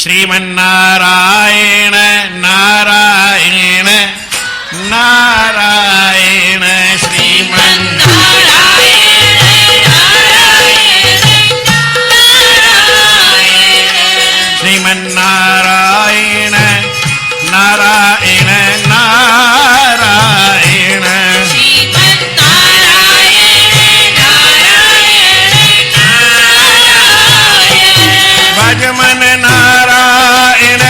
श्रीमन्नारायण नारायण नारायण श्रीमन्नारायण श्रीमन्नारायण नारायण नारायण भजमन नारायण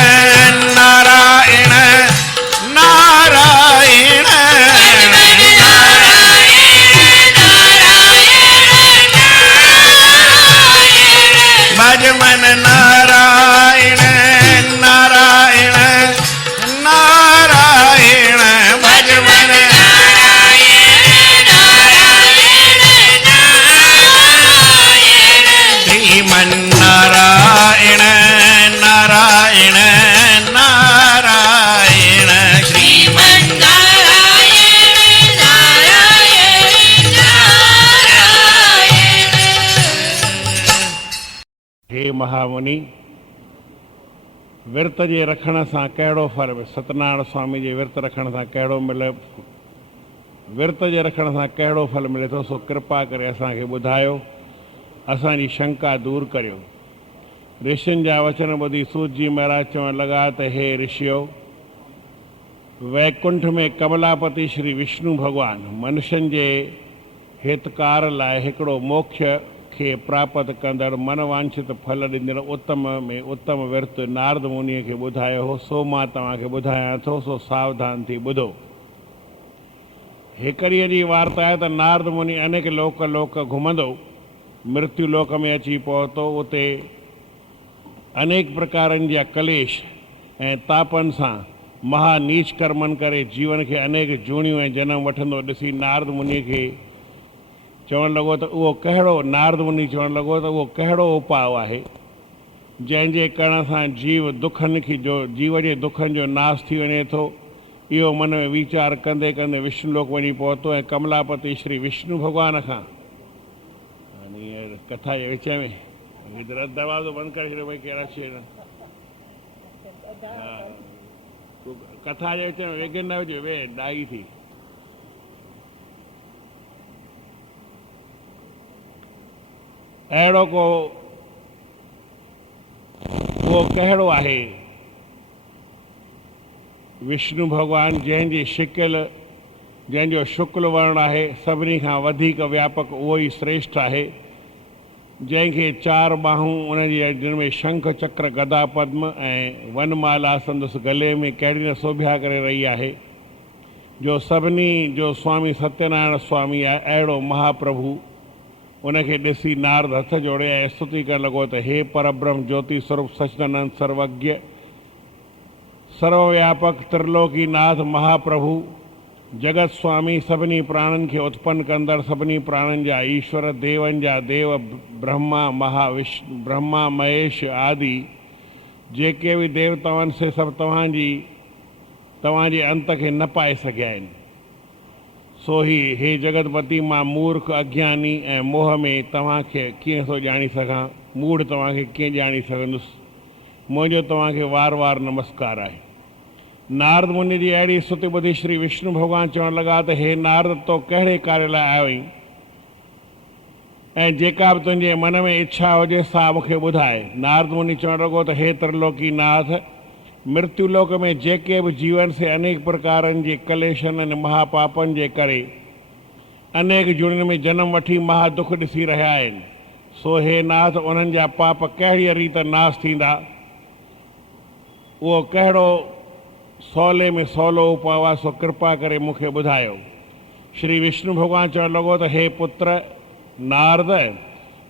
नारायण नारायण भजमन नारायण नारायण नारायण भजमन श्रीमन्नारायण नारायण नारायण श्रीमन्नारायण नारायण। हे महामुनि, विर्त जे रखण सां कहिड़ो फल? सत्यनारायण स्वामी जे विर्त रखण सां कहिड़ो मिले? विर्त जे रखण सां कहिड़ो फल मिले थो, सो कृपा करे असांखे ॿुधायो, असांजी शंका दूर करियो। ऋषियुनि जा वचन ॿुधी सूत जी महाराज चवणु लॻा त हे ऋषियो, वैकुंठ में कमलापति श्री विष्णु भॻवान मनुष्यनि जे हितकार लाइ हिकिड़ो मोक्ष खे प्राप्त कंदड़ मन वांछित फल ॾींदड़ उत्तम में उत्तम विर्त नारद मुनीअ खे ॿुधायो हो, सो मां तव्हांखे ॿुधायां थो, सो सावधान थी ॿुधो। हिकड़ीअ जी वार्ता आहे त नारद मुनि अनेक लोक घुमंदो मृत्यु लोक में अची पहुतो। उते अनेक प्रकारनि जा कलेश ऐं तापनि सां महानीच कर्मनि करे जीवन खे अनेक जूणियूं ऐं जनम वठंदो ॾिसी नारद मुनीअ खे चवणु लॻो त उहो कहिड़ो, नारद मुनि चवणु लॻो त उहो कहिड़ो उपाउ आहे जंहिंजे करण सां जीव जे दुखनि जो नाश थी वञे थो। इहो मन में वीचार कंदे कंदे विष्णु लोक वञी पहुतो ऐं कमलापति श्री विष्णु भॻवान खां कथा जे विच में दरवाज़ो बंदि करे छॾियो भई कहिड़ा शइ कथा जे विच में वेगिन न हुजे, वे डाई थी। अहिड़ो को उहो कहिड़ो आहे विष्णु भॻवान जंहिंजो शुक्ल वर्ण आहे सभिनी खां वधीक व्यापक, उहो ई श्रेष्ठ आहे, जंहिंखे चार बाहूं, उनजी जिन में शंख चक्र गदा पद्म ऐं वनमाला संदसि गले में कहिड़ी न शोभा करे रही आहे, जो सभिनी जो स्वामी सत्यनारायण स्वामी आहे। अहिड़ो महाप्रभु उनखे ॾिसी नारद हथ जोड़े ऐं स्तुति करणु लॻो त हे परब्रह्म ज्योति स्वरूप सच्चिदानंद सर्वज्ञ सर्वव्यापक त्रिलोकीनाथ महाप्रभु जगत स्वामी, सभिनी प्राणनि खे उत्पन्न कंदड़, सभिनी प्राणनि जा ईश्वर, देवनि जा देव, ब्रह्मा महेश आदि जेके बि देवताउनि से सभु तव्हांजे अंत खे न पाए सघिया आहिनि। सो ही हे जगतपति, मां मूर्ख अज्ञानी ऐं मोह में तव्हांखे कीअं थो ॼाणी सघां, मूड़ तव्हांखे कीअं ॼाणी सघंदुसि। मुंहिंजो तव्हांखे वार वार नमस्कार आहे। नारद मुनि जी अहिड़ी स्तुति ॿुधी श्री विष्णु भॻवान चवणु लॻा त हे नारद, तो कहिड़े कार्य लाइ आयो आहीं ऐं जेका बि तुंहिंजे मन में इच्छा हुजे सा मूंखे ॿुधाए। नारद मुनि चवणु लॻो त हे त्रिलोकीनाथ, मृत्यु लोक में जेके बि जीवन से अनेक प्रकारनि जे कलेशनि ऐं महापापनि जे करे अनेक जुड़ियुनि में जन्म वठी महादुख ॾिसी रहिया आहिनि, सो हे नाथ, उन्हनि जा पाप कहिड़ीअ रीति नाश थींदा, उहो कहिड़ो सवले में सवलो उपाउ आहे, सो कृपा करे मूंखे ॿुधायो। श्री विष्णु भॻवान चवणु लॻो त हे पुत्र नारद,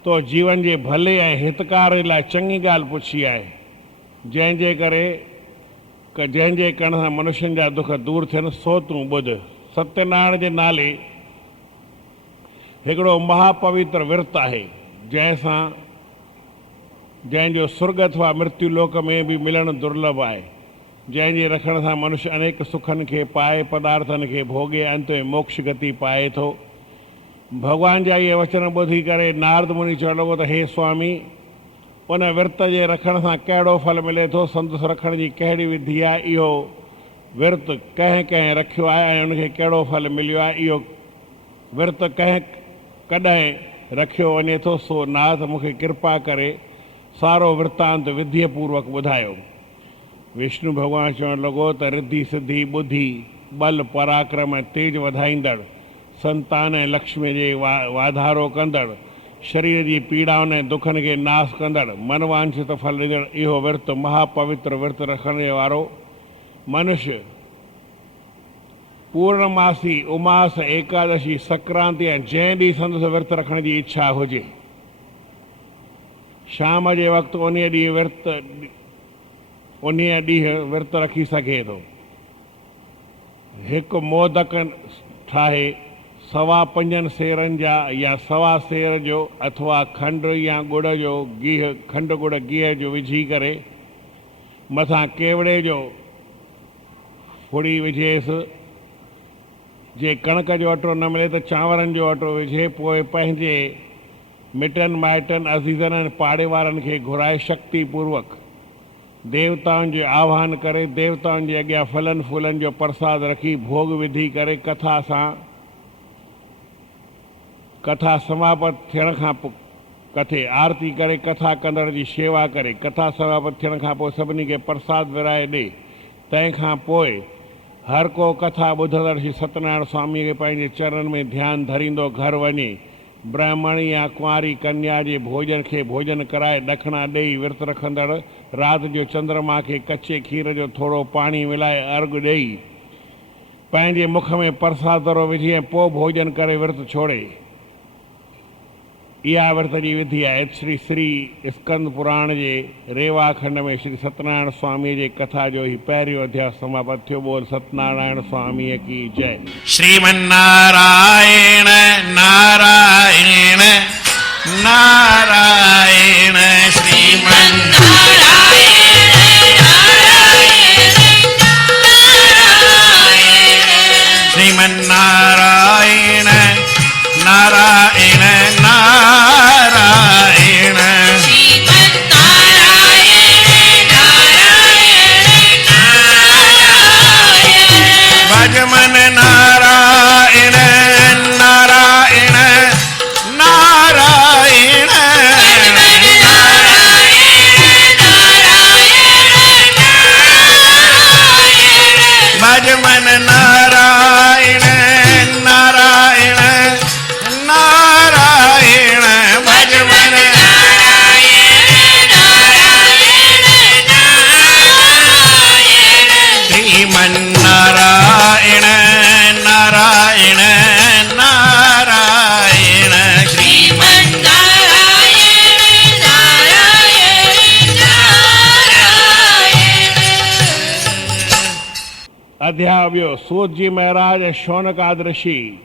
तो जीवन जे भले ऐं हितकार लाइ चङी ॻाल्हि पुछी आहे, जंहिंजे करण सां मनुष्यनि जा दुख दूर थियनि, सो तूं ॿुध। सत्यनारायण जे नाले हिकिड़ो महापवित्र विर्त आहे, जंहिंजो सुर्ग अथवा मृत्यु लोक में बि मिलणु दुर्लभ आहे, जंहिंजे रखण सां मनुष्य अनेक सुखनि खे पाए, पदार्थनि खे भोगे, अंत में मोक्ष गति पाए थो। भगवान जा इहे वचन ॿुधी करे नारद मुनि चवणु लॻो त हे स्वामी, उन विर्त जे रखण सां कहिड़ो फल मिले थो, संदसि रखण जी कहिड़ी विधि आहे, इहो विर्त कंहिं कंहिं रखियो आहे ऐं उनखे कहिड़ो फल मिलियो आहे, इहो विर्त कंहिं कॾहिं रखियो वञे थो, सो नाथ मूंखे कृपा करे सारो वृतांत विधीअ पूर्वक ॿुधायो। विष्णु भॻवानु चवणु लॻो त रिधी सिधी ॿुधी बल पराक्रम ऐं तेज वधाईंदड़, संतान ऐं लक्ष्मी जे वाधारो कंदड़, शरीर जी पीड़ाउनि ऐं दुखनि खे नाश कंदड़, मनवांछित फल ॾींदड़ इहो विर्त महापवित्र विर्त रखण वारो मनुष्य पूर्णमासी उमास एकादशी संक्रांति ऐं जंहिं ॾींहुं संदसि विर्त रखण जी इच्छा हुजे, शाम जे वक़्तु उन ॾींहुं विर्त रखी सघे थो। हिकु मोदक ठाहे 5.25 सेरनि जा या 1.25 सेर जो अथवा खंडु या गुड़ जो गिह, खंडु गुड़ गिह जो विझी करे मथां केवड़े जो फुड़ी विझेसि। जे कणक जो अटो न मिले त चांवरनि जो अटो विझे, पोइ पंहिंजे मिटनि माइटनि अज़ीज़नि ऐं पाड़े वारनि खे घुराए शक्ति पूर्वक देवताउनि जो आह्वान करे, देवताउनि जे अॻियां फलनि फूलनि जो प्रसाद रखी भोग विधी करे कथा समाप्त थियण खां पोइ कथे आरती करे कथा कंदड़ जी शेवा करे, कथा समाप्त थियण खां पोइ सभिनी खे प्रसाद विराए ॾे। तंहिंखां पोइ हर को कथा ॿुधंदड़ श्री सत्यनारायण स्वामीअ खे पंहिंजे चरणनि में ध्यानु धरींदो घर वञे, ब्राह्मण या कुंवारी कन्या जे भोजन खे भोजन कराए ॾखिणा ॾेई विर्त रखंदड़ राति जो चंद्रमा खे कचे खीर जो थोरो पाणी मिलाए अर्घु ॾेई पंहिंजे मुख में प्रसादरो विझी ऐं पोइ भोजन करे विर्त छोड़े। इहा विर्त जी विधि आहे। श्री श्री स्कंद पुराण जे रेवा खंड में श्री सत्यनारायण स्वामी जे कथा जो ही पहिरियों अध्याय समाप्त थियो। बोल सत्यनारायण स्वामीअ की जय। श्रीमन्नारायण नारायण नारायण श्रीमन्नारायण श्रीमन्नारायण नारायण नारायण भजमन नारायण नारायण नारायण भजमन नारायण नारायण नारायण भजमन श्रीमन्नारायण नारायण नारायण अध्याय ॿियो। सूत जी महाराज ऐं शौनकाद ऋषि।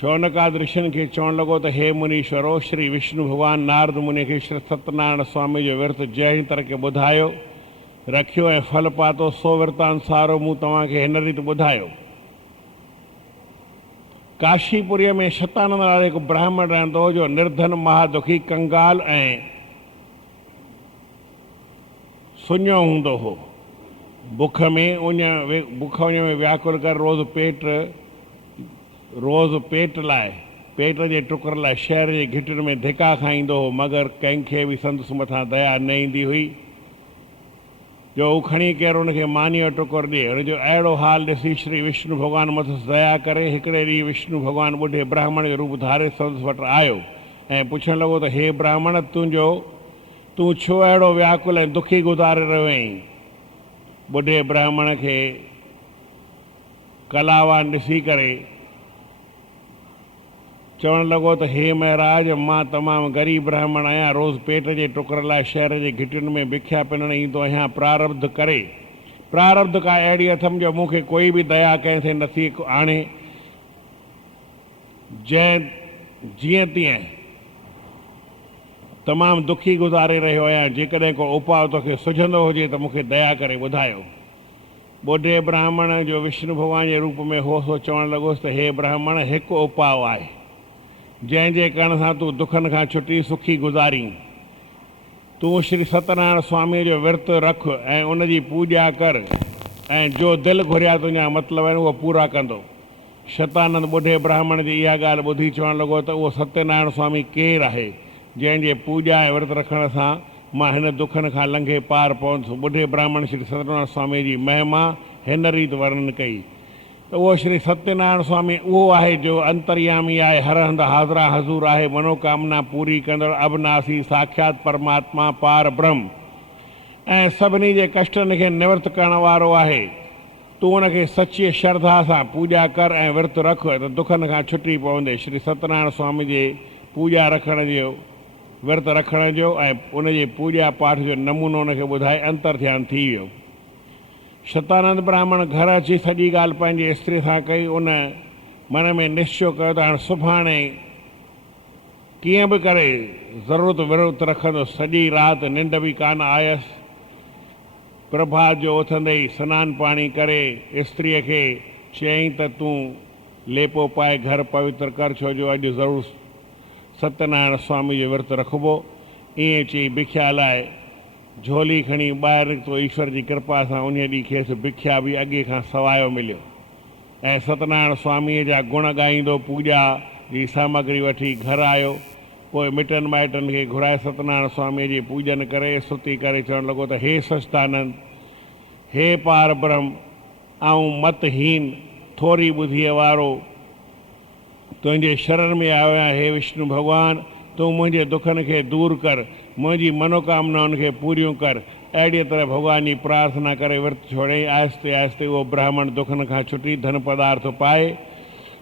शौनकाद ऋषिनि खे चवणु लॻो त हे मुनीश्वरो, श्री विष्णु भॻवानु नारद मुनि खे श्री सत्यनारायण स्वामी जो विर्त जंहिं तरह ॿुधायो रखियो ऐं फल पातो, सो विर्तानुसार मूं तव्हांखे हिन रीति ॿुधायो। काशीपुरीअ में शतानंद नाले हिकु ब्राह्मण रहंदो हो जो निर्धन महादुखी कंगाल ऐं सुञो हूंदो हो। बुख में उञ में व्याकुल कर रोज़ पेट लाइ, पेट जे टुकर लाइ शहर जे घिटियुनि में धिका खाईंदो हो, मगर कंहिंखे बि संदसि मथां दया न ईंदी हुई जो हू खणी केरु हुनखे मानी जो टुकर ॾिए। हुनजो अहिड़ो हाल ॾिसी श्री विष्णु भॻवानु मथां दया करे हिकिड़े ॾींहुं विष्णु भॻवानु ॿुढे ब्राह्मण जो रूप धारे संदसि वटि आयो ऐं पुछणु लॻो त हे ब्राह्मण, तूं छो अहिड़ो व्याकुल ऐं दुखी गुज़ारे रहियो आहीं। ॿुढे ब्राह्मण खे कलावान ॾिसी करे चवणु लॻो त हे महाराज, मां तमामु ग़रीब ब्राह्मण आहियां, रोज़ पेट जे टुकर लाइ शहर जे घिटियुनि में भिख्या पिनण ईंदो आहियां। प्रारब्ध का अहिड़ी अथमि जो मूंखे कोई बि दया कंहिं ते नथी आणे। जीअं तीअं तमामु दुखी गुज़ारे रहियो आहियां। जेकॾहिं को उपाउ तोखे सुझंदो हुजे त मूंखे दया करे ॿुधायो। ॿुढे ब्राह्मण जो विष्णु भॻवान जे रूप में होसो चवणु लॻोसि त हे ब्राह्मण, हिकु उपाउ आहे। जंहिंजे करण सां तूं दुखनि खां छुटी सुखी गुज़ारी। तूं श्री सत्यनारायण स्वामीअ जो विर्तु रख ऐं उन जी पूॼा कर ऐं जो दिलि घुरिया तुंहिंजा मतिलब आहिनि उहो पूरा कंदो। शतानंद ॿुढे ब्राह्मण जी इहा ॻाल्हि ॿुधी चवणु लॻो त उहो सत्यनारायण स्वामी केरु आहे जंहिंजे पूॼा ऐं विर्तु रखण सां मां हिन दुखनि खां लंघे पार पहुंदुसि। ॿुढे ब्राह्मण श्री सत्यनारायण स्वामी जी महिमा हिन रीति वर्णन कई त उहो श्री सत्यनारायण स्वामी उहो आहे जो अंतर्यामी आहे, हर हंधि हाज़िरा हज़ूर आहे, मनोकामना पूरी कंदड़ अविनाशी साक्षात परमात्मा पार ब्रह्म ऐं सभिनी जे कष्टनि खे निवृत्त करण वारो आहे। तूं उनखे सची श्रद्धा सां पूॼा कर ऐं विर्तु रख त दुखनि खां छुटी पवंदे। श्री सत्यनारायण स्वामी जे पूॼा रखण जो विर्तु रखण जो ऐं उनजे पूॼा पाठ जो नमूनो उनखे ॿुधाए अंतर ध्यानु थी वियो। शतानंद ब्राह्मण घर अची सॼी ॻाल्हि पंहिंजी स्त्री सां कई। उन मन में निश्चय कयो त हाणे सुभाणे कीअं बि करे ज़रूरत विर्तु रखंदुसि। सॼी राति निंड बि कान आयसि। प्रभात जो उथंदे ई सनानु पाणी करे स्त्रीअ खे चयईं त तूं लेपो पाए घर पवित्र कर, छो जो अॼु ज़रूरु सत्यनारायण स्वामी जो विर्तु रखिबो। ईअं चई भिख्या लाइ झोली खणी ॿाहिरि निकितो। ईश्वर जी कृपा सां उन ॾींहुं खेसि भिख्या बि अॻे खां सवायो मिलियो ऐं सत्यनारायण स्वामीअ जा गुण ॻाईंदो पूॼा जी सामग्री वठी घर आयो। पोइ मिटनि माइटनि खे घुराए सत्यनारायण स्वामीअ जी पूॼन करे स्तुति करे चवणु लॻो त हे सच्चिदानंद, हे पार ब्रह्म, ऐं मतहीन थोरी ॿुधीअ वारो तुंहिंजे शरण में आयो आहियां। हे विष्णु भॻवान, तूं मुंहिंजे दुखनि खे दूरि कर, मुंहिंजी मनोकामनाउनि खे पूरियूं कर। अहिड़ीअ तरह भॻवान जी प्रार्थना करे विर्तु छोड़े आहिस्ते आहिस्ते उहो ब्राह्मण दुखनि खां छुटी धन पदार्थ पाए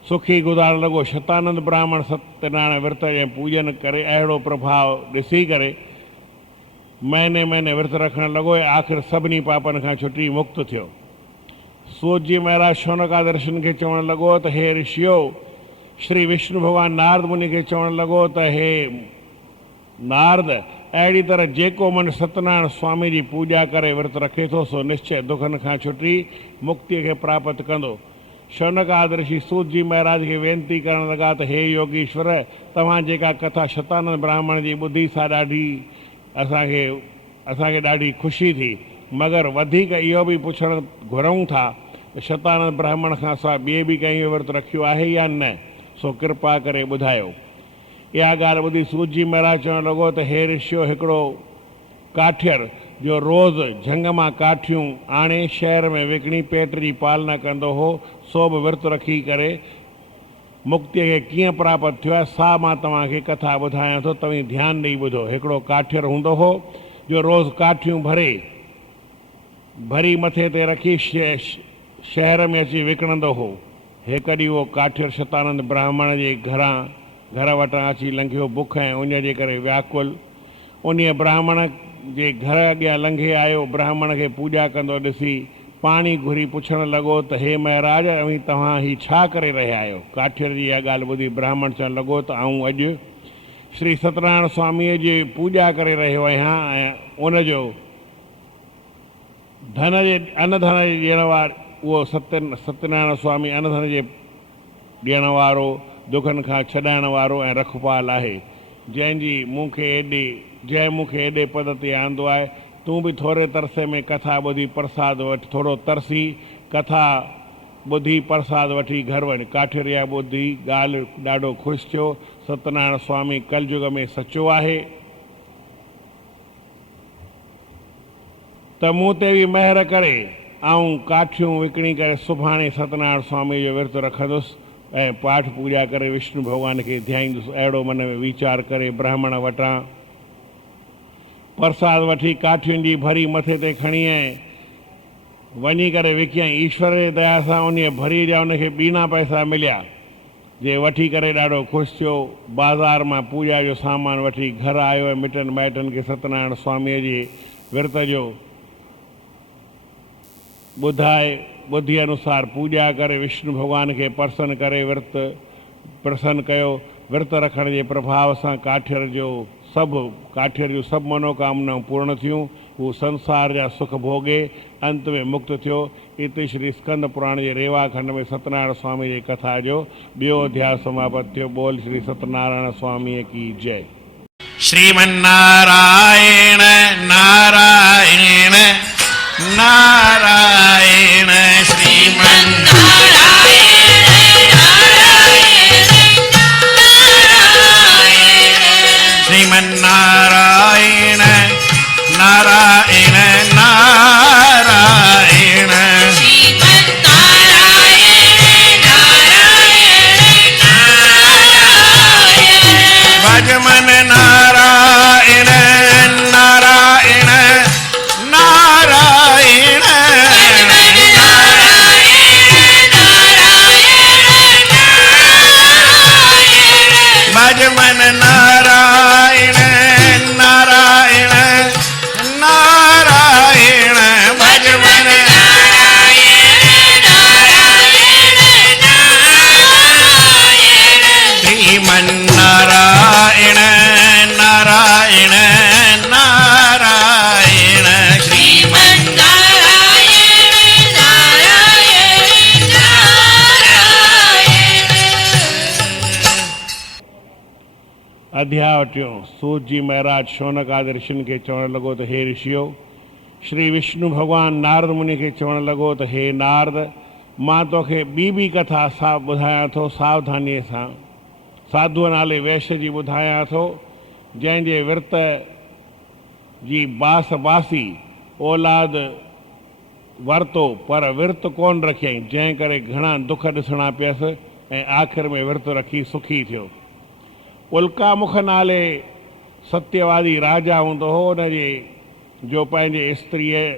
सुखी गुज़ारण लॻो। शतानंद ब्राह्मण सत्यनारायण विर्त ऐं पूॼन करे अहिड़ो प्रभाव ॾिसी करे महीने महीने विर्तु रखणु लॻो ऐं आख़िर सभिनी पापनि खां छुटी मुक्त थियो। सूत जी महाराज शौनकादर्शन खे चवणु लॻो त हे ऋषियो, श्री विष्णु भॻवान नारद मुनि खे चवणु लॻो त हे नारद, अहिड़ी तरह जेको मन सत्यनारायण स्वामी जी पूॼा करे विर्तु रखे थो सो निश्चय दुखनि खां छुटी मुक्तिअ खे प्राप्त कंदो। शौनकादर्शी सूत जी महाराज खे वेनती करण लॻा त हे योगीश्वर, तव्हां जेका कथा शतानंद ब्राह्मण जी ॿुधी सां असांखे ॾाढी ख़ुशी थी, मगर वधीक इहो बि पुछणु घुरूं था त शतानंद ब्राह्मण खां सवाइ ॿिए बि कंहिं विर्तु रखियो आहे या न, सो कृपा करे ॿुधायो। इहा ॻाल्हि ॿुधी सूत जी महाराज चवणु लॻो त हे ऋषियो, हिकिड़ो काठियर जो रोज़ झंग मां काठियूं आणे शहर में विकिणी पेट जी पालना कंदो हो, सो बि विर्तु रखी करे मुक्तीअ खे कीअं प्राप्त थियो आहे सा मां तव्हांखे कथा ॿुधायां थो। तव्हीं ध्यानु ॾेई ॿुधो। हिकिड़ो काठियर हूंदो हो जो रोज़ काठियूं भरी मथे ते रखी शहर में अची विकिणंदो हो। हिकु ॾींहुं उहो काठियर शतानंद ब्राह्मण जे घर वटां अची लंघियो। बुख ऐं उन जे करे व्याकुल उन ब्राह्मण जे घर अॻियां लंघे आयो। ब्राह्मण खे पूॼा कंदो ॾिसी पाणी घुरी पुछणु लॻो त हे महाराज, अवी तव्हां ही छा करे रहिया आहियो? काठियर जी इहा ॻाल्हि ॿुधी ब्राह्मण चवणु लॻो त आऊं अॼु श्री सत्यनारायण स्वामीअ जी पूॼा करे रहियो आहियां ऐं उनजो धन जे अनधन जे ॾियण वारो उहो सत्यनारायण स्वामी अनधन जे ॾियण वारो, दुखनि खां छॾाइण वारो ऐं रखपाल आहे, जंहिं मूंखे एॾे पद ते आंदो आहे। तूं बि थोरे तरसे में कथा ॿुधी प्रसाद वटि, थोरो तरसी कथा ॿुधी प्रसाद वठी घर वञ। काठियर इहा ॿुधी ॻाल्हि ॾाढो ख़ुशि थियो। सत्यनारायण स्वामी कलयुग में सचो आहे त मूं ते बि महिर करे ऐं काठियूं विकिणी करे सुभाणे सत्यनारायण स्वामी जो विर्तु रखंदुसि ऐं पाठ पूॼा करे विष्णु भॻवान खे ध्याईंदुसि। अहिड़ो मन में वीचार करे ब्राह्मण वटां प्रसाद वठी काठियुनि जी भरी मथे ते खणी ऐं वञी करे विकियईं। ईश्वर जे दया सां उन भरी जा उनखे ॿीना पैसा मिलिया। जे वठी करे ॾाढो ख़ुशि थियो। बाज़ार मां पूॼा जो सामान वठी घर आयो ऐं मिटनि माइटनि खे सत्यनारायण स्वामीअ जे विर्त जो ॿुधी अनुसार पूॼा करे विष्णु भॻवान खे प्रसन्न करे प्रसन्न कयो। विर्त रखण जे प्रभाव सां काठियर जो सभु काठियर जूं सभु मनोकामनाऊं पूर्ण थियूं, हू संसार जा सुख भोगे अंत में मुक्त थियो। इते श्री स्कंद पुराण जे रेवा खंड में सत्यनारायण स्वामी जी कथा जो ॿियो अध्याय समाप्त थियो। बोल श्री सत्यनारायण स्वामी की जय। श्रीमन्नारायण नारायण नारायण श्रीमन्नारायण नारायण नारायण भजमन नारायण नारायण नारायण भजमन नारायण नारायण नारायण भजमन श्रीमन्नारायण नारायण नारायण अध्याय टियों। सूत जी महाराज शौनक आदि ऋषियुनि खे चवणु लॻो त हे ऋषियो, श्री विष्णु भॻवान नारद मुनि खे चवणु लॻो त हे नारद, मां तोखे ॿी बि कथा ॿुधायां थो सावधानीअ सां। साधूअ नाले वैश्य जी ॿुधायां थो, जंहिंजे विर्त जी बास बासी औलाद वरितो पर विर्त कोन रखियईं, जंहिं करे घणा दुख ॾिसणा पियसि ऐं आख़िर में विर्त रखी सुखी थियो। उल्कामुख नाले सत्यवादी राजा हूंदो हो, हुनजे जो पंहिंजे स्त्रीअ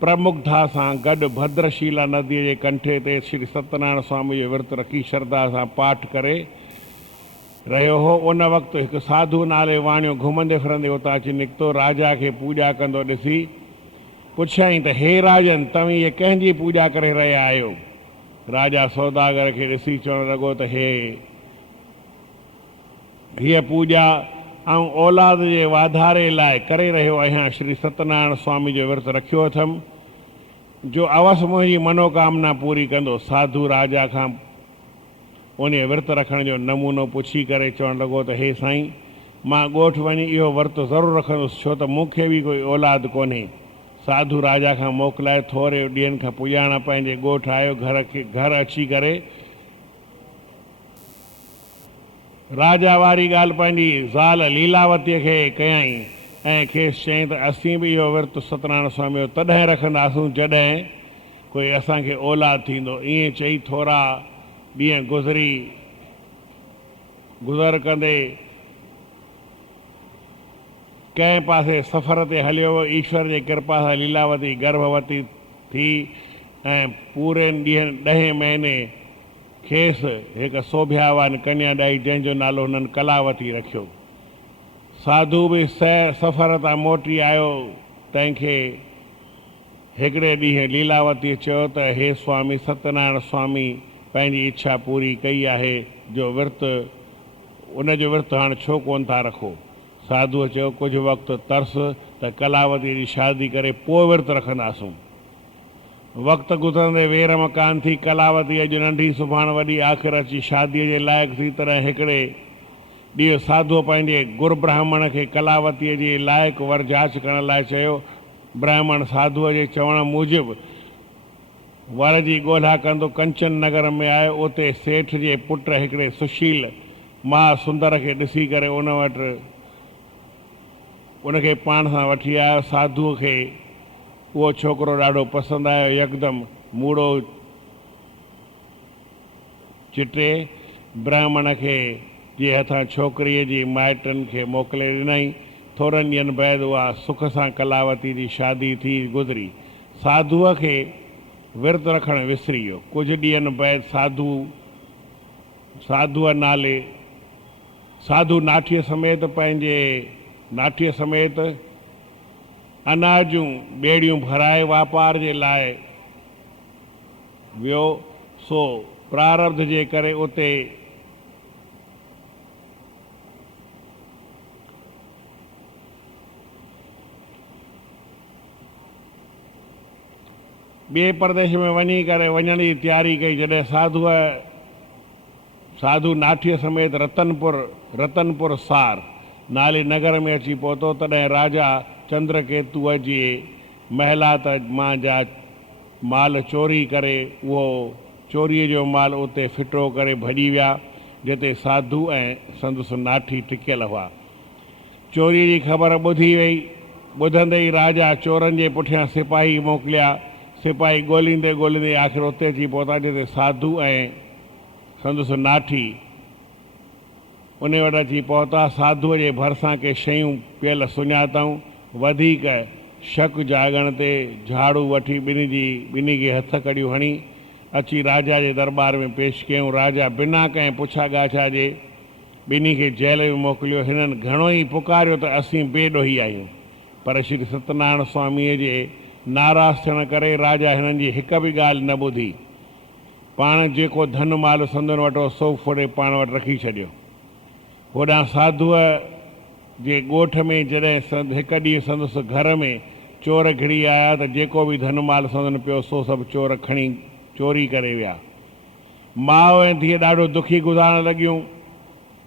प्रमुग्धा सां गॾु भद्रशीला नदीअ जे कंठे ते श्री सत्यनारायण स्वामी जो विर्त रखी श्रद्धा सां पाठ करे रहियो हो। उन वक़्तु हिकु साधू नाले वाणियो घुमंदे फिरंदे उतां अची निकितो। राजा खे पूॼा कंदो ॾिसी पुछियईं त हे राजन, तव्हीं इहे कंहिंजी पूॼा करे रहिया आहियो? राजा सौदागर खे ॾिसी चवणु लॻो त हे हीअ पूॼा ऐं औलाद जे वाधारे लाइ करे रहियो आहियां। श्री सत्यनारायण स्वामी जो विर्त रखियो अथमि, जो अवसि मुंहिंजी मनोकामना पूरी कंदो। साधू राजा खां उन विर्त रखण जो नमूनो पुछी करे चवणु लॻो त हे साईं, मां ॻोठु वञी इहो विर्त ज़रूरु रखंदुसि, छो त मूंखे बि कोई औलाद कोन्हे। साधू राजा खां मोकिलाए थोरे ॾींहंनि खां पुॼाणा पंहिंजे ॻोठु आयो। घर अची करे राजा वारी ॻाल्हि पंहिंजी ज़ाल लीलावतीअ खे कयईं ऐं खेसि चयईं त असीं बि इहो विर्त सत्यनारायण स्वामी जो तॾहिं रखंदासूं जॾहिं कोई असांखे औलाद थींदो। ईअं चई थोरा ॾींहं गुज़र कंदे कंहिं पासे सफ़र ते हलियो। ईश्वर जे कृपा सां लीलावती गर्भवती थी ऐं पूरे ॾींहं 10 महीने खेसि हिकु सोभियावान कन्या ॾाई, जंहिंजो नालो हुननि कलावती रखियो। साधू बि सफ़र तां मोटी आयो। तंहिंखे हिकिड़े ॾींहुं लीलावती चयो त हे स्वामी सत्यनारायण स्वामी पंहिंजी इच्छा पूरी कई आहे, जो विर्त उनजो विर्त हाणे छो कोन था रखो? साधुअ चयो कुझु वक़्तु तरस त कलावती जी शादी करे पोइ विर्त रखंदासूं। वक़्तु गुज़रंदे वेर मकान थी कलावती अॼु नंढी सुभाणे वॾी आख़िर अची शादीअ जे लाइक़ु थी। तरह हिकिड़े ॾींहुं साधुअ पंहिंजे गुरु ब्राह्मण खे कलावतीअ जी लाइक़ु वर जांच करण लाइ चयो। ब्राह्मण साधुअ जे चवण मूजिबि वर जी ॻोल्हा कंदो कंचन नगर में आयो। उते सेठ जे पुट हिकिड़े सुशील महासुंदर खे ॾिसी करे उनखे पाण सां वठी आयो। साधुअ खे उहो छोकिरो ॾाढो पसंदि आयो। यकदमि मूड़ो चिटे ब्राह्मण खे जे हथां छोकिरीअ जी माइटनि खे मोकिले ॾिनई। थोरनि ॾींहंनि बैदि उहा सुख सां कलावती जी शादी थी गुज़री। साधुअ खे विर्त रखणु विसरी वियो। कुझु ॾींहंनि बैदि साधू नाठीअ समेत अनाज जूं ॿेड़ियूं भराए वापार जे लाइ वियो। सो प्रारब्ध जे करे उते ॿिए प्रदेश में वञी करे वञण जी तयारी कई। जॾहिं साधु नाठीअ समेत रतनपुर सार नाले नगर में अची पहुतो, तॾहिं राजा चंद्रकेतुअ जे महलात मां जा माल चोरी करे उहो चोरीअ जो माल उते फिटो करे भॼी विया, जिते साधु ऐं संदसि नाठी टिकियल हुआ। चोरीअ जी ख़बर ॿुधी वई। ॿुधंदे ई राजा चोरनि जे पुठियां सिपाही मोकिलिया। सिपाही ॻोल्हींदे आख़िर उते अची पहुता, जिते साधु ऐं संदसि नाठी उन वटि अची पहुता। साधुअ जे भरिसां के शयूं पियल सुञातऊं। वधीक शक जाॻण ते झाड़ू वठी ॿिन्ही खे हथ कड़ियूं हणी अची राजा जे दरबार में पेश कयूं। राजा बिना कंहिं पुछा ॻाछा जे ॿिन्ही खे जेल में मोकिलियो। हिननि घणो ई पुकारियो त असीं बेॾोही आहियूं, पर श्री सत्यनारायण स्वामीअ जे नाराज़ थियण करे राजा हिननि जी हिक बि ॻाल्हि न ॿुधी। पाण जेको धन माल संदन वठो सो फुड़े पाण वटि रखी छॾियो। होॾां साधुअ जे ॻोठ में जॾहिं हिकु ॾींहुं संदसि घर में चोर घिरी आया त जेको बि धन माल संदन पियो सो सभु चोर खणी चोरी करे विया। माउ ऐं धीअ ॾाढो दुखी गुज़ारण लॻियूं।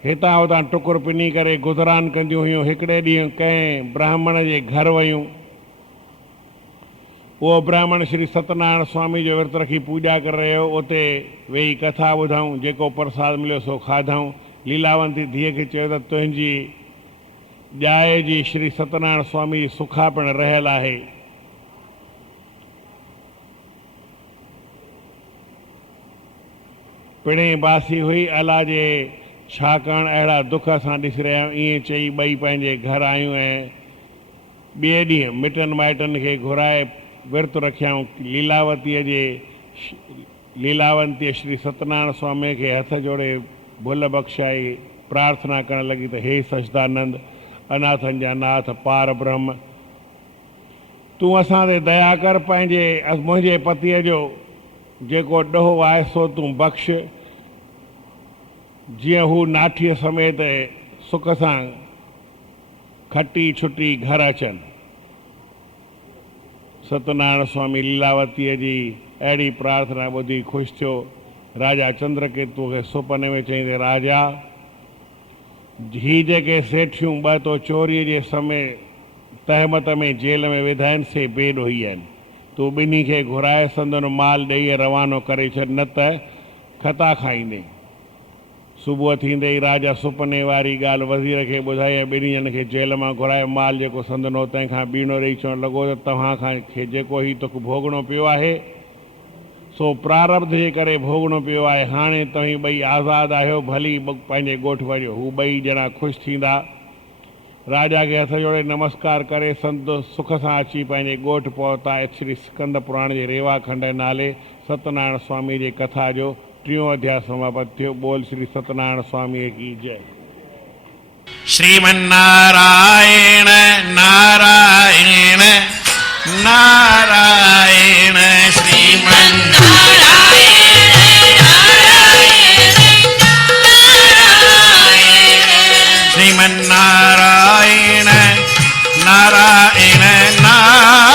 हितां हुतां टुकुर पिनी करे गुज़रान कंदियूं हुयूं। हिकिड़े ॾींहुं कंहिं ब्राह्मण जे घर वयूं। उहो ब्राह्मण श्री सत्यनारायण स्वामी जो विर्त रखी पूॼा करे रहियो। उते वेही कथा ॿुधऊं, जेको प्रसाद मिलियो सो खाधऊं। लीलावंती धीअ खे चयो त तुंहिंजी ॼाए जी श्री सत्यनारायण स्वामी जी सुखा पिण रहियल आहे। पिणे बासी हुई, अला जे छाकाणि अहिड़ा दुख सां ॾिसी रहिया आहियूं। ईअं चई ॿई पंहिंजे घर आयूं ऐं ॿिए ॾींहुं मिटनि माइटनि खे घुराए विर्त रखियाऊं। लीलावंतीअ श्री सत्यनारायण स्वामीअ खे हथ जोड़े भुल बख़्शाई प्रार्थना करण लॻी त हे सच्चिदानंद, अनाथनि जा नाथ, पार ब्रह्म, तूं असां ते दया कर। मुंहिंजे पतीअ जो जेको ॾोहो आहे सो तूं बख़्श, जीअं हू नाठीअ समेत सुख सां खटी छुटी घर अचनि। सत्यनारायण स्वामी लीलावतीअ जी अहिड़ी प्रार्थना ॿुधी ख़ुशि थियो। राजा चंद्रकेतुअ खे सुपने में चई त राजा, ही जेके सेठियूं ॿ तो चोरीअ जे समय तहमत में जेल में विधा आहिनि से बेॾोही आहिनि। तूं ॿिन्ही खे घुराए संदन माल ॾेई रवानो करे छॾ, न त खता खाईंदे। सुबुह थींदे ई राजा सुपने वारी ॻाल्हि वज़ीर खे ॿुधाई ऐं ॿिन्ही ॼणनि खे जेल मां घुराए माल जेको संदन हो तंहिंखां बीणो ॾेई चवणु लॻो त तव्हां खे जेको ही तोखे भोगणो पियो आहे सो प्रारब्ध जे करे भोगणो पियो आहे। हाणे तव्हीं ॿई आज़ादु आहियो, भली पंहिंजे ॻोठ वञो। हू ॿई ॼणा ख़ुशि थींदा। राजा खे हथ जोड़े नमस्कार करे संत सुख सां अची पंहिंजे ॻोठ पहुता। श्री स्कंद पुराण जे रेवा खंड नाले सत्यनारायण स्वामी जे कथा जो 3 अध्याय समाप्त थियो। बोल श्री सत्यनारायण स्वामी की जय। श्रीमन्नारायण नारायण नारायण श्रीमन्नारायण नारायण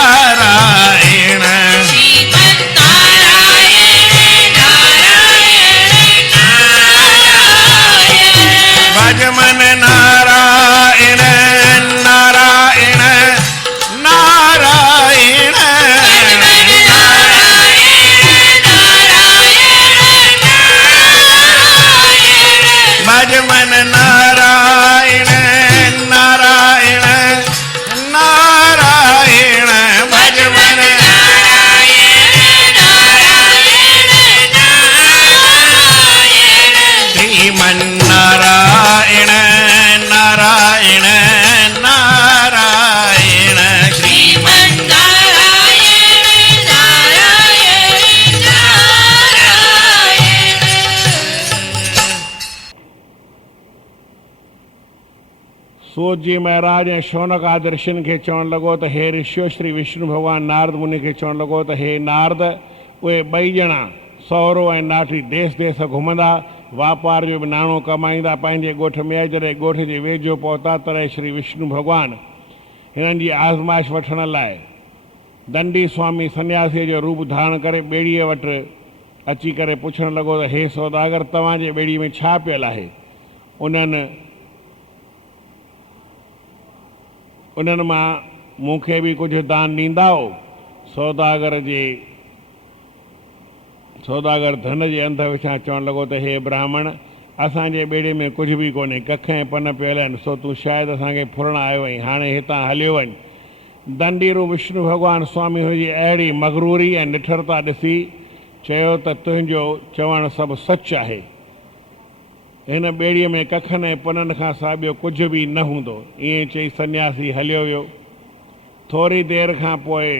नारायण भजमन नारायण नारायण नारायण भजमन नारायण नारायण नारायण भजमन श्रीमन्नारायण नारायण नारायण सूत जी महाराज ऐं शौनक आदि ऋषियुनि खे चवणु लॻो त हे ऋषियो, श्री विष्णु भॻवानु नारद मुनि खे चवणु लॻो त हे नारद, उहे ॿई ॼणा सहुरो ऐं नाठी देश देश घुमंदा, वापार जो बि नाणो कमाईंदा। पंहिंजे ॻोठ में आई जॾहिं ॻोठ जे वेझो पहुता तॾहिं श्री विष्णु भॻवानु हिननि जी आज़माइश वठण लाइ दंडी स्वामी सन्यासीअ जो रूप धारण करे ॿेड़ीअ वटि अची करे पुछणु लॻो त हे सौदागर तव्हांजे ॿेड़ीअ में छा पियल आहे। उन्हनि मां मूंखे बि कुझु दान ॾींदाओ। सौदागर धन जे अंध विछां चवणु लॻो त हे ब्राह्मण, असांजे ॿेड़े में कुझु बि कोन्हे, कख ऐं पन पियल आहिनि, सो तूं शायदि असांखे फुरण आयो आहीं, हाणे हितां हलियो वञ। दंडीरू विष्णु भॻवानु स्वामी हुई अहिड़ी मगरूरी ऐं निठरता ॾिसी चयो त तुंहिंजो चवणु सभु सच आहे। हिन ॿेड़ीअ में कखनि ऐं पननि खां साॻियो कुझु बि न हूंदो। ईअं चई सन्यासी हलियो वियो। थोरी देरि खां पोइ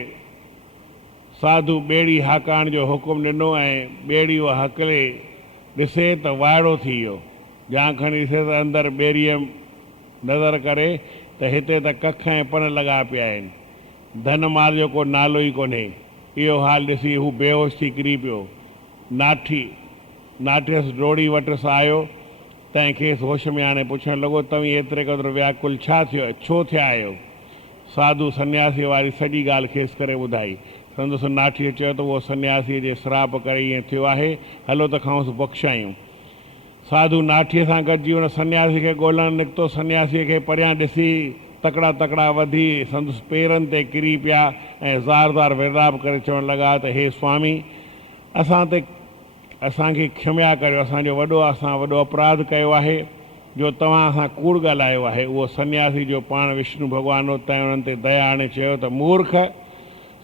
साधू ॿेड़ी हाकाइण जो हुकुम ॾिनो ऐं ॿेड़ी हकले ॾिसे त वाइड़ो थी वियो। या खणी ॾिसे त अंदरि ॿेड़ीअ नज़र करे त हिते त कख ऐं पन लॻा पिया आहिनि, धन माल जो को नालो ई कोन्हे। इहो हाल ॾिसी हू बेहोश थी किरी पियो। नाठियसि डोड़ी वटि आयो, तंहिं खेसि होश में आणे पुछणु लॻो, तव्हीं एतिरे क़दुरु व्याकुल छा थियो, छो थिया आहियो? साधू सन्यासी वारी सॼी ॻाल्हि खेसि करे ॿुधाई। संदसि नाठीअ चयो त उहो सन्यासीअ जे श्राप करे ईअं थियो आहे, हलो त खांसि बख़्शायूं। साधू नाठीअ सां गॾिजी हुन सन्यासी खे ॻोल्हणु निकितो। सन्यासीअ खे परियां ॾिसी तकड़ा तकड़ा वधी संदसि पेरनि ते किरी पिया ऐं ज़ार विर्लाप करे चवणु लॻा त हे स्वामी, असांखे क्षम्या करियो, असां वॾो अपराध कयो आहे जो तव्हां सां कूड़ ॻाल्हायो आहे। उहो सन्यासी जो पाण विष्णु भॻवानु हो, तंहिं उन्हनि ते दया आणे चयो त मूर्ख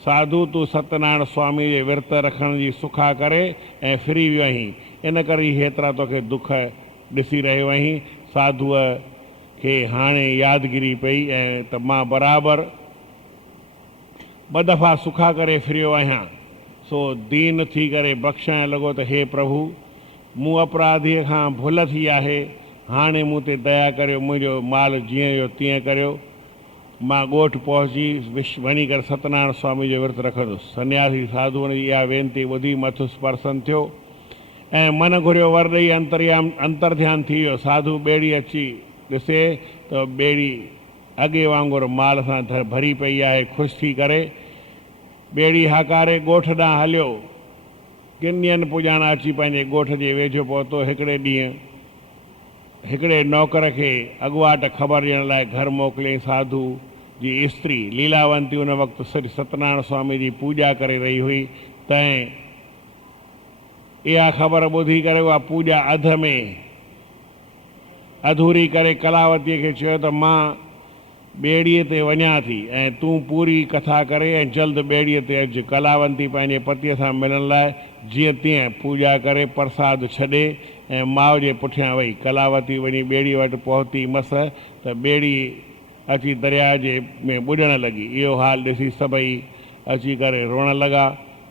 साधू, तूं सत्यनारायण स्वामी जे विर्त रखण जी सुखा करे ऐं फिरी वियो आहीं, इन करे हेतिरा तोखे दुख ॾिसी रहियो आहीं। साधूअ खे हाणे यादगिरी पई ऐं त मां बराबरि 2 दफ़ा सुखा करे फिरियो आहियां। सो दीन थी करे बख़्शण लॻो त हे प्रभु, मूं अपराधीअ खां भुल थी आहे, हाणे मूं ते दया करियो, मुंहिंजो माल जीअं जो तीअं करियो। मां ॻोठ पहुची वञी करे सत्यनारायण स्वामी जो विर्त रखंदुसि। सन्यासी साधूअ जी इहा वेनती ॿुधी मथुसि प्रसन्न थियो ऐं मन घुरियो वर ॾेई अंतर्ध्यान थी वियो। साधू ॿेड़ी अची ॾिसे त ॿेड़ी अॻे वांगुरु माल सां भरी पई आहे। ख़ुशि थी करे ॿेड़ी हाकारे ॻोठ ॾांहुं हलियो। किनि ॾींहंनि पुॼाणा अची पंहिंजे ॻोठ जे वेझो पहुतो। हिकिड़े ॾींहुं हिकिड़े नौकर खे अॻुवाट ख़बर ॾियण लाइ घर मोकिलियईं। साधू जी स्त्री लीलावंती उन वक़्तु श्री सत्यनारायण स्वामी जी पूॼा करे रही हुई। तंहिं इहा ख़बर ॿुधी करे उहा पूॼा अधूरी करे कलावतीअ खे चयो त मां ॿेड़ीअ ते वञां थी ऐं तूं पूरी कथा करे ऐं जल्द ॿेड़ीअ ते अचु। कलावंती पंहिंजे पतीअ सां मिलण लाइ जीअं तीअं पूॼा करे प्रसाद छॾे ऐं माउ जे पुठियां वई। कलावती वञी ॿेड़ीअ वटि पहुती मस त ॿेड़ी अची दरिया में ॿुॾणु लॻी। इहो हाल ॾिसी सभई अची करे रोअण लॻा।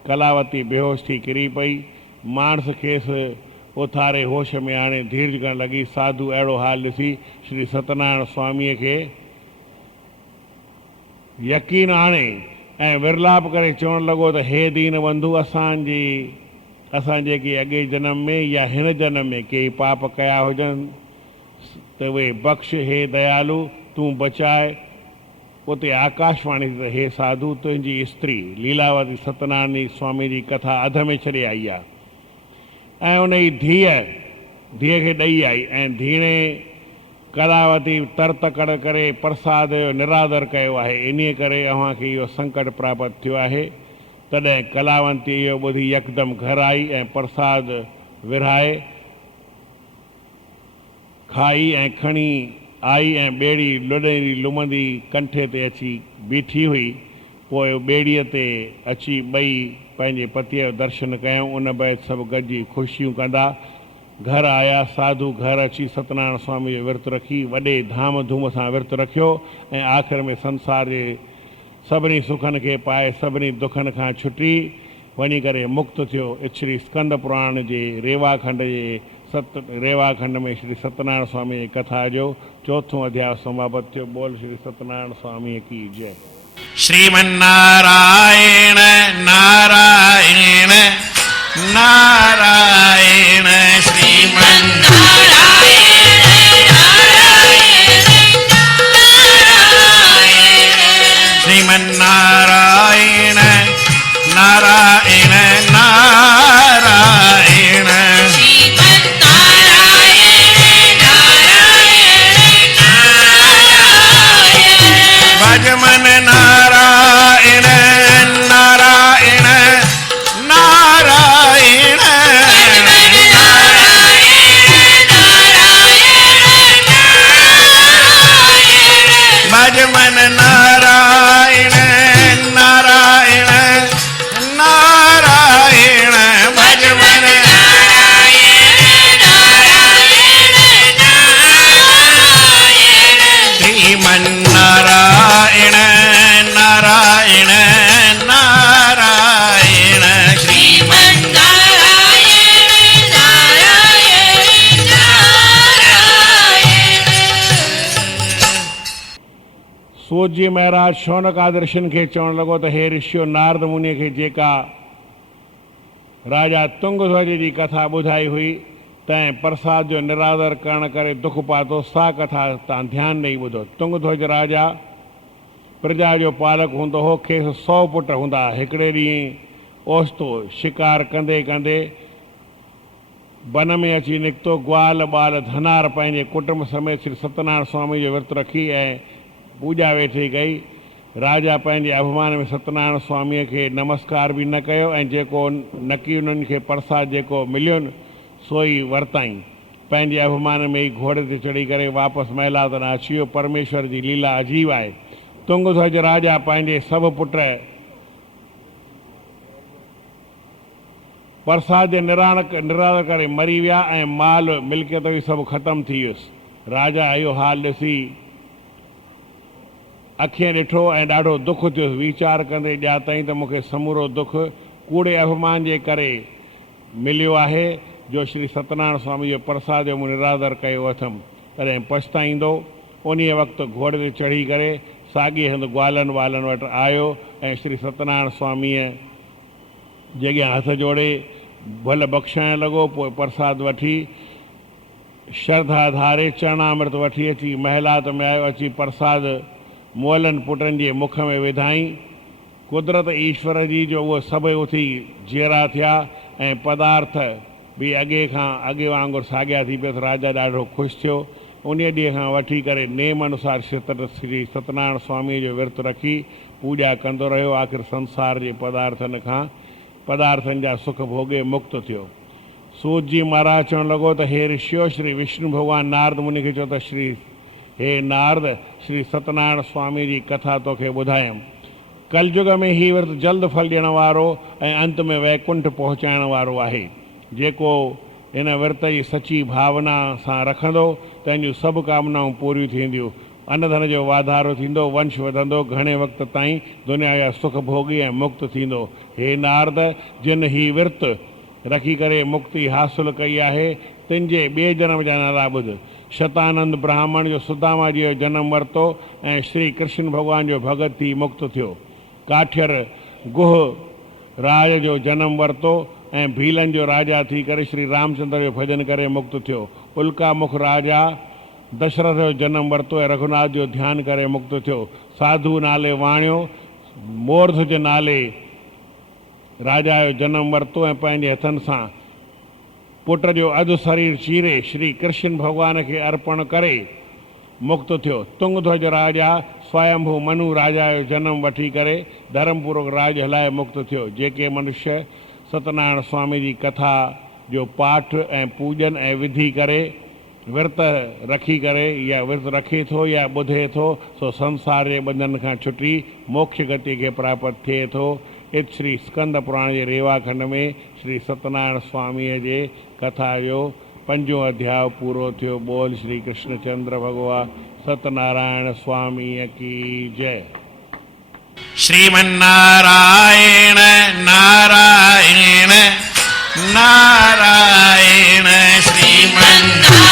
कलावती बेहोश थी किरी पई। माण्हुसि खेसि उथारे होश में आणे धीरज करणु लॻी। साधू अहिड़ो हाल ॾिसी श्री सत्यनारायण स्वामीअ खे यकीन आणे ऐं विर्लाप करे चवणु लॻो त हे दीन बंधु, असां जेके अॻे जनम में या हिन जनम में के पाप कया हुजनि त उहे बख़्श। हे दयालु, तूं बचाए। उते आकाशवाणी ते हे साधू, तुंहिंजी स्त्री लीलावती सत्यनारायण स्वामी जी कथा अध में छॾे आई आहे ऐं उन जी धीअ खे ॾेई आई ऐं धीणे कलावती तकड़ करे प्रसाद जो निरादर कयो आहे। इन करे अव्हांखे इहो संकट प्राप्त थियो आहे। तॾहिं कलावंती इहो ॿुधी यकदमि घर आई ऐं प्रसाद विरहाए खाई ऐं खणी आई ऐं ॿेड़ी लुॾंदी लुमंदी कंठे ते अची बीठी हुई। पोइ ॿेड़ीअ ते अची ॿई पंहिंजे पतीअ जो दर्शन कयूं। उन बैदि सभु गॾिजी ख़ुशियूं कंदा घर आया। साधू घर अची सत्यनारायण स्वामी जो विर्त रखी वॾे धाम धूम सां विर्त रखियो ऐं आख़िर में संसार जे सभिनी सुखनि खे पाए सभिनी दुखनि खां छुटी वञी करे मुक्त थियो। श्री स्कंद पुराण जे रेवाखंड में श्री सत्यनारायण स्वामी जी कथा जो 4थों अध्याय समाप्त थियो। बोल श्री सत्यनारायण स्वामी की जय। श्रीमन्नारायण नारायण नारायण श्रीमन्नारायण श्रीमन्नारायण जी महाराज शौनकादि ऋषियुनि खे चवणु लॻो त हे ऋषियो नारद मुनीअ खे जेका राजा तुंगध्वज जी कथा ॿुधाई हुई तंहिं प्रसाद जो निरादर करण करे दुख पातो, सा कथा तव्हां ध्यानु ॾेई ॿुधो। तुंगध्वज राजा प्रजा जो पालक हूंदो हो, खेसि 100 पुट हूंदा। हिकिड़े ॾींहुं ओचितो शिकार कंदे कंदे वन में अची निकितो। ग्वाल ॿाल धनार पंहिंजे कुटुंब समेत श्री सत्यनारायण स्वामी जो विर्तु रखी ऐं पूॼा वेठी कई। राजा पंहिंजे अभिमान में सत्यनारायण स्वामीअ खे नमस्कार बि न कयो ऐं जेको नकी उन्हनि खे प्रसाद जेको मिलियुनि सो ई वरिताई। पंहिंजे अभिमान में ई घोड़े ते चढ़ी करे वापसि महिला त न अची वियो। परमेश्वर जी लीला अजीब आहे। तुंगध्वज राजा पंहिंजे सभु पुट प्रसाद जे निरादर करे मरी विया ऐं माल मिल्कियत बि सभु ख़तमु थी वियुसि। राजा इहो हाल ॾिसी अखियूं ॾिठो ऐं ॾाढो दुख थियुसि। वीचार कंदे ॼातईं त मूंखे समूरो दुख कूड़े अभिमान जे करे मिलियो आहे जो श्री सत्यनारायण स्वामी जो प्रसाद जो मूं निरादर कयो अथमि। तॾहिं पछताईंदो। उन वक़्तु घोड़े ते चढ़ी करे साॻिए हंधि ग्वालनि वालनि वटि आयो ऐं श्री सत्यनारायण स्वामीअ जे अॻियां हथ जोड़े भल बख़्शाइण लॻो। पोइ प्रसाद वठी श्रद्धा धारे चरणामृत वठी अची महिलात में आयो। अची प्रसाद मुअलनि पुटनि जे मुख में विधाई। कुदरत ईश्वर जी जो उहो सभु उथी जीअरा थिया ऐं पदार्थ बि अॻे वांगुरु साॻिया थी पियसि। राजा ॾाढो ख़ुशि थियो। उन ॾींहं खां वठी करे नेम अनुसार श्री सत्यनारायण स्वामीअ जो विर्तु रखी पूॼा कंदो रहियो। आख़िर संसार जे पदार्थनि जा सुख भोगे मुक्त थियो। सूत जी महाराज चवणु लॻो त हे ऋषियो, श्री विष्णु भॻवानु नारद मुनि खे चयो त हे नारद, श्री सत्यनारायण स्वामी जी कथा तोखे ॿुधायमि। कलयुग में ही विर्तु जल्द फल ॾियण वारो ऐं अंत में वैकुंठ पहुचाइण वारो आहे। जेको हिन विर्त जी सची भावना सां रखंदो तंहिंजूं सभु कामनाऊं पूरियूं थींदियूं। अनधन जो वाधारो थींदो, वंश वधंदो, घणे वक़्त ताईं दुनिया जा सुख भोगी ऐं मुक्त थींदो। हे नारद, जिन ही विर्तु रखी करे मुक्ति हासिल कई आहे तिन जे ॿिए जनम जा नाला ॿुध। शतानंद ब्राह्मण जो सुदामा जी जो जनम वरितो ऐं श्री कृष्ण भॻवान जो भगत थी मुक्त थियो। काठियर गुह राज जो जनम वरितो ऐं भीलन जो राजा थी करे श्री रामचंद्र जो भजन करे मुक्त थियो। उल्कामुख राजा दशरथ जो जनम वरितो ऐं रघुनाथ जो ध्यानु करे मुक्त थियो। साधु नाले वाणियो मोर्ध जे नाले राजा जो जनम वरितो ऐं पंहिंजे हथनि सां पुट जो अधु शरीर चीरे श्री कृष्ण भॻवान खे अर्पण करे मुक्त थियो। तुंगध्वज राजा स्वयंभू मनु राजा जो जनम वठी करे धर्मपूर्वक राज हलाए मुक्त थियो। जेके मनुष्य सत्यनारायण स्वामी जी कथा जो पाठ ऐं पूॼन ऐं विधि करे विर्त रखी करे या विर्त रखे थो या ॿुधे थो सो संसार जे बंधन खां छुटी मोक्ष गति खे प्राप्त थिए थो। इत श्री स्कंद पुराण जे रेवाखंड में श्री सत्यनारायण स्वामीअ जे कथा जो 5 अध्याय पूरो थियो। बोल श्री कृष्णचंद्र भगवान सत्यनारायण स्वामीअ की जय। श्रीमन्नारायण नारायण नारायण श्रीमन्नारायण